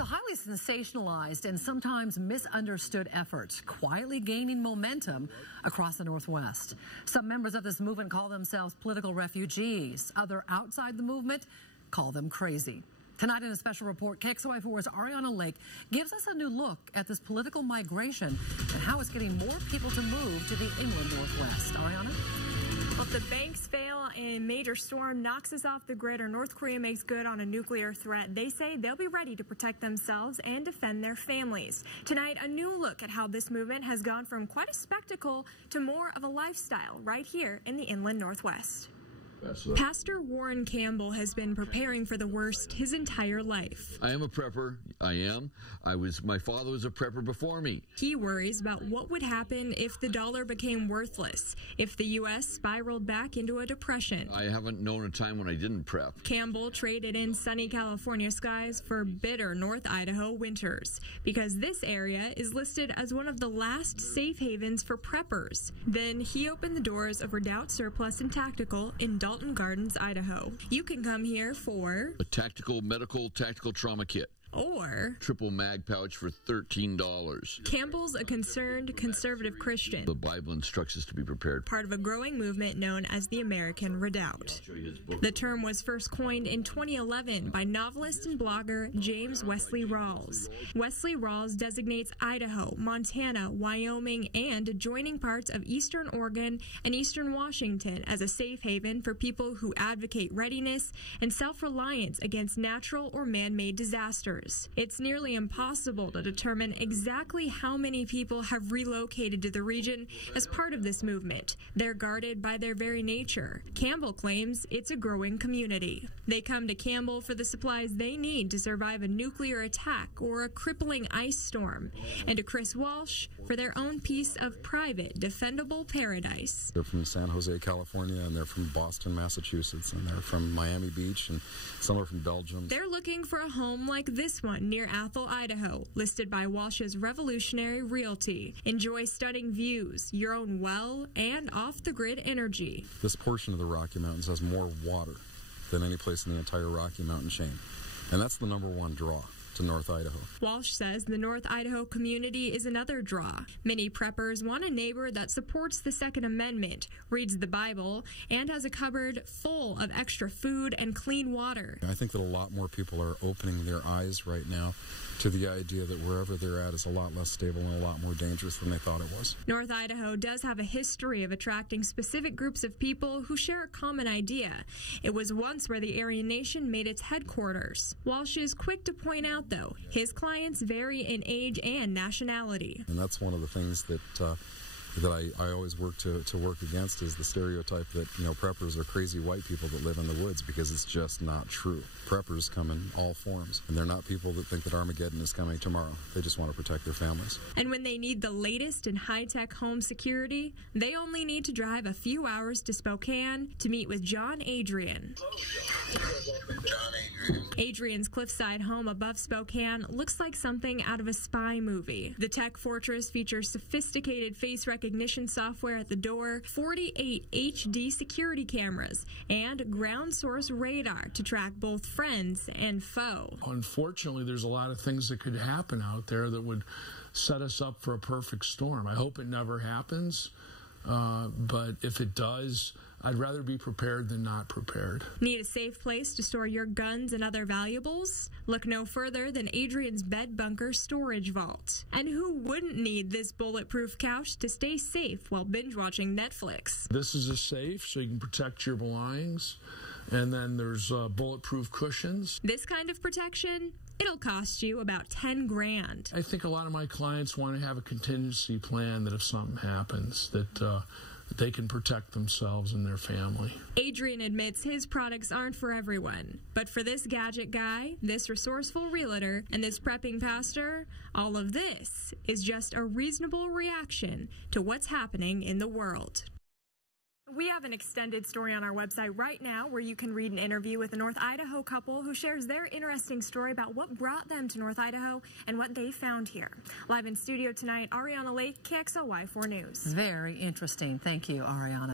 It's a highly sensationalized and sometimes misunderstood effort, quietly gaining momentum across the Northwest. Some members of this movement call themselves political refugees. Others outside the movement call them crazy. Tonight in a special report, KXLY4's Ariana Lake gives us a new look at this political migration and how it's getting more people to move to the inland Northwest. Ariana? Well, if the banks fail and a major storm knocks us off the grid or North Korea makes good on a nuclear threat, they say they'll be ready to protect themselves and defend their families. Tonight, a new look at how this movement has gone from quite a spectacle to more of a lifestyle right here in the inland Northwest. Pastor Warren Campbell has been preparing for the worst his entire life. I am a prepper. I am. My father was a prepper before me. He worries about what would happen if the dollar became worthless, if the U.S. spiraled back into a depression. I haven't known a time when I didn't prep. Campbell traded in sunny California skies for bitter North Idaho winters, because this area is listed as one of the last safe havens for preppers. Then he opened the doors of Redoubt Surplus and Tactical in Dalton Gardens, Idaho. You can come here for a tactical medical tactical trauma kit. Or triple mag pouch for $13. Campbell's a concerned conservative Christian. The Bible instructs us to be prepared. Part of a growing movement known as the American Redoubt. The term was first coined in 2011 by novelist and blogger James Wesley Rawls. Wesley Rawls designates Idaho, Montana, Wyoming, and adjoining parts of eastern Oregon and eastern Washington as a safe haven for people who advocate readiness and self-reliance against natural or man-made disasters. It's nearly impossible to determine exactly how many people have relocated to the region as part of this movement. They're guarded by their very nature. Campbell claims it's a growing community. They come to Campbell for the supplies they need to survive a nuclear attack or a crippling ice storm, and to Chris Walsh for their own piece of private, defendable paradise. They're from San Jose, California, and they're from Boston, Massachusetts, and they're from Miami Beach, and some are from Belgium. They're looking for a home like this one near Athol, Idaho, listed by Walsh's revolutionary Realty. Enjoy stunning views, your own well, and off-the-grid energy. This portion of the Rocky Mountains has more water than any place in the entire Rocky Mountain chain, and that's the #1 draw to North Idaho. Walsh says the North Idaho community is another draw. Many preppers want a neighbor that supports the Second Amendment, reads the Bible, and has a cupboard full of extra food and clean water. I think that a lot more people are opening their eyes right now to the idea that wherever they're at is a lot less stable and a lot more dangerous than they thought it was. North Idaho does have a history of attracting specific groups of people who share a common idea. It was once where the Aryan Nation made its headquarters. Walsh is quick to point out, though, his clients vary in age and nationality. And that's one of the things that I always work to work against, is the stereotype that, preppers are crazy white people that live in the woods, because it's just not true. Preppers come in all forms, and they're not people that think that Armageddon is coming tomorrow. They just want to protect their families. And when they need the latest in high-tech home security, they only need to drive a few hours to Spokane to meet with John Adrian. Adrian's cliffside home above Spokane looks like something out of a spy movie. The tech fortress features sophisticated face recognition software at the door, 48 HD security cameras, and ground source radar to track both friends and foe. Unfortunately, there's a lot of things that could happen out there that would set us up for a perfect storm. I hope it never happens, but if it does, I'd rather be prepared than not prepared. Need a safe place to store your guns and other valuables? Look no further than Adrian's bed bunker storage vault. And who wouldn't need this bulletproof couch to stay safe while binge-watching Netflix? This is a safe so you can protect your belongings. And then there's bulletproof cushions. This kind of protection, it'll cost you about 10 grand. I think a lot of my clients want to have a contingency plan that if something happens, that they can protect themselves and their family. Adrian admits his products aren't for everyone. But for this gadget guy, this resourceful realtor, and this prepping pastor, all of this is just a reasonable reaction to what's happening in the world. We have an extended story on our website right now where you can read an interview with a North Idaho couple who shares their interesting story about what brought them to North Idaho and what they found here. Live in studio tonight, Ariana Lake, KXLY4 News. Very interesting. Thank you, Ariana.